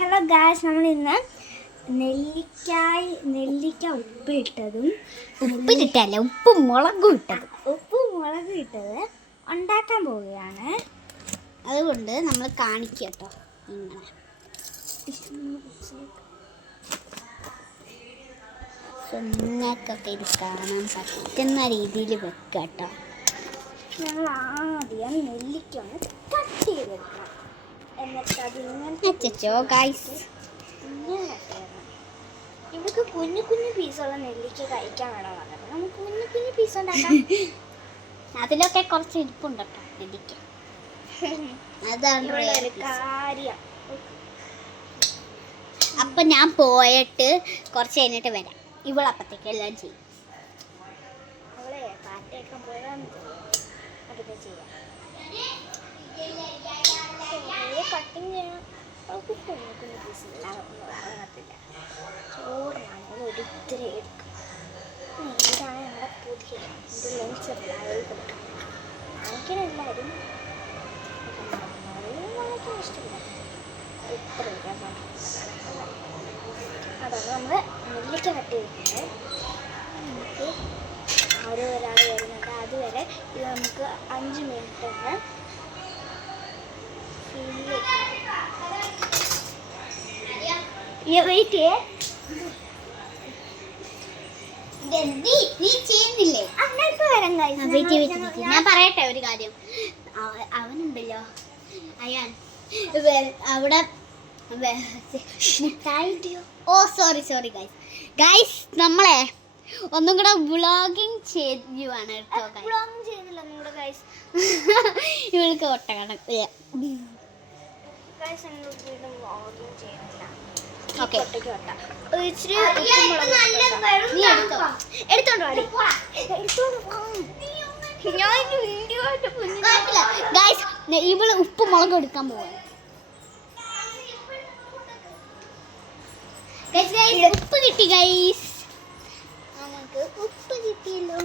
Hello guys, നമ്മൾ ഇന്ന് നെല്ലിക്ക ഉപ്പിട്ടതും ഉപ്പിലിട്ടല്ല ഉപ്പും മുളകും ഇട്ടത് ഉണ്ടാക്കാൻ പോവുകയാണ്. അതുകൊണ്ട് നമ്മൾ കാണിക്കുക കേട്ടോ. ഇങ്ങനെയൊക്കെ ഇത് കാണാൻ പറ്റുന്ന രീതിയിൽ വെക്കുക കേട്ടോ. ഞങ്ങൾ ആദ്യം നെല്ലിക്ക ഒന്ന് കട്ട് ചെയ്തെടുക്കണം. എന്നിട്ട് അച്ചോ ഗൈസ്, ഇവർക്ക് കുഞ്ഞു കുഞ്ഞു പീസുള്ള നെല്ലിക്ക കഴിക്കാൻ വേണമെന്ന് പറഞ്ഞത് നമുക്ക് കുഞ്ഞു കുഞ്ഞു പീസ് ഉണ്ടാക്കാം. അതിലൊക്കെ കുറച്ച് ഇരിപ്പുണ്ട് കേട്ടോ നെല്ലിക്ക. അതാണ് ഒരു കാര്യം. അപ്പം ഞാൻ പോയിട്ട് കുറച്ച് കഴിഞ്ഞിട്ട് വരാം. ഇവളപ്പത്തേക്ക് എല്ലാം ചെയ്യും. അവളെ പാറ്റയൊക്കെ പോയാൽ അതൊക്കെ ചെയ്യാം. കട്ടിങ് ചെയ്യണം. അവൾക്ക് കുഞ്ഞു കുഞ്ഞു പീസ് ഇല്ലാത്തില്ല. ചോറിനാണ് ഒരിത്തിരി എടുക്കും. ഇതാണ് നമ്മുടെ പുതിയ ലഞ്ച് കൊടുക്കുക. അങ്ങനെ എല്ലാവരും ഇഷ്ടമില്ല. ഇത്ര അതാണ് നമ്മൾ നെല്ലിക്ക കട്ട് ചെയ്തിട്ടുണ്ട്. നമുക്ക് ഒരാൾ വരുന്നുണ്ട്. അതുവരെ ഇത് നമുക്ക് 5 മിനിറ്റ് ഒന്ന് വെയിറ്റ് ചെയ്യേ. ഞാൻ പറയട്ടെ ഒരു കാര്യം. അവനുണ്ടല്ലോ അയാൻ അവിടെ ഓ സോറി ഗൈസ് നമ്മളെ ഒന്നും കൂടെ വ്ളോഗിങ് ചെയ്യുവാണ് കേട്ടോ. ചെയ്യുന്നില്ല നിങ്ങളുടെ ഗൈസ്. ഇവൾക്ക് ഒട്ടക്കണം. ഇവള് ഉപ്പ് മുളക് എടുക്കാൻ പോവാണ്. ഉപ്പ് കിട്ടി ഗൈസ്, നമുക്ക് ഉപ്പ് കിട്ടിയല്ലോ.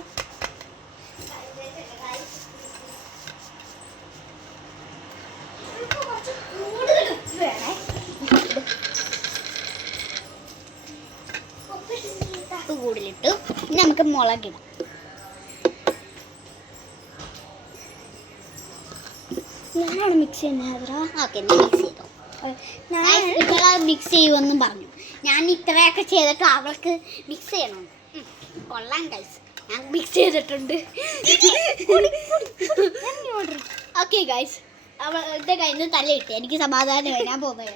ഉപ്പ് കൂടുതലിട്ടു. ഇനി നമുക്ക് മുളകിടാം. ഞാനാണ് മിക്സ് ചെയ്യുന്നത്. ഓക്കെ, മിക്സ് ചെയ്തോ. ഇവളെ മിക്സ് ചെയ്യുമെന്നും പറഞ്ഞു. ഞാൻ ഇത്രയൊക്കെ ചെയ്തിട്ട് അവൾക്ക് മിക്സ് ചെയ്യണം. കൊള്ളാം ഗൈസ്, ഞാൻ മിക്സ് ചെയ്തിട്ടുണ്ട്. ഓക്കെ ഗൈസ്, അവളുടെ കയ്യിൽ നിന്ന് തലയിട്ട് എനിക്ക് സമാധാനം വരാൻ പോകുന്നത്.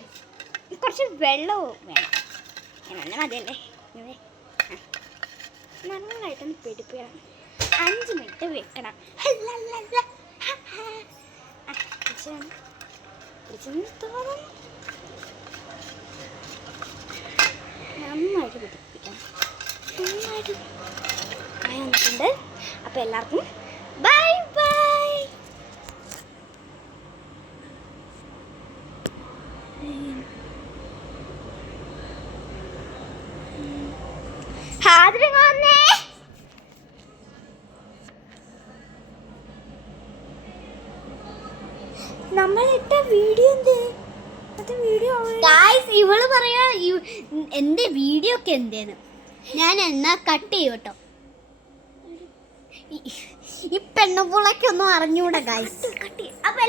കുറച്ച് വെള്ളവും വേണം. മതിയല്ലേ? നന്നായിട്ടൊന്ന് പിടിപ്പിക്കണം. 5 മിനിറ്റ് വെക്കണം. നന്നായിട്ട് പിടിപ്പിക്കണം. നന്നായിട്ട് വന്നിട്ടുണ്ട്. അപ്പോൾ എല്ലാവർക്കും ബൈ ബൈ. നമ്മളിട്ട വീഡിയോ ഗൈസ്, ഇവള് പറയാ എന്റെ വീഡിയോ ഒക്കെ എന്തേന്ന്. ഞാൻ എന്നാ കട്ട് ചെയ്യും കേട്ടോ. ഈ പെണ്ണുപുളക്കൊന്നും അറിഞ്ഞൂടാ ഗൈസ്. അപ്പൊ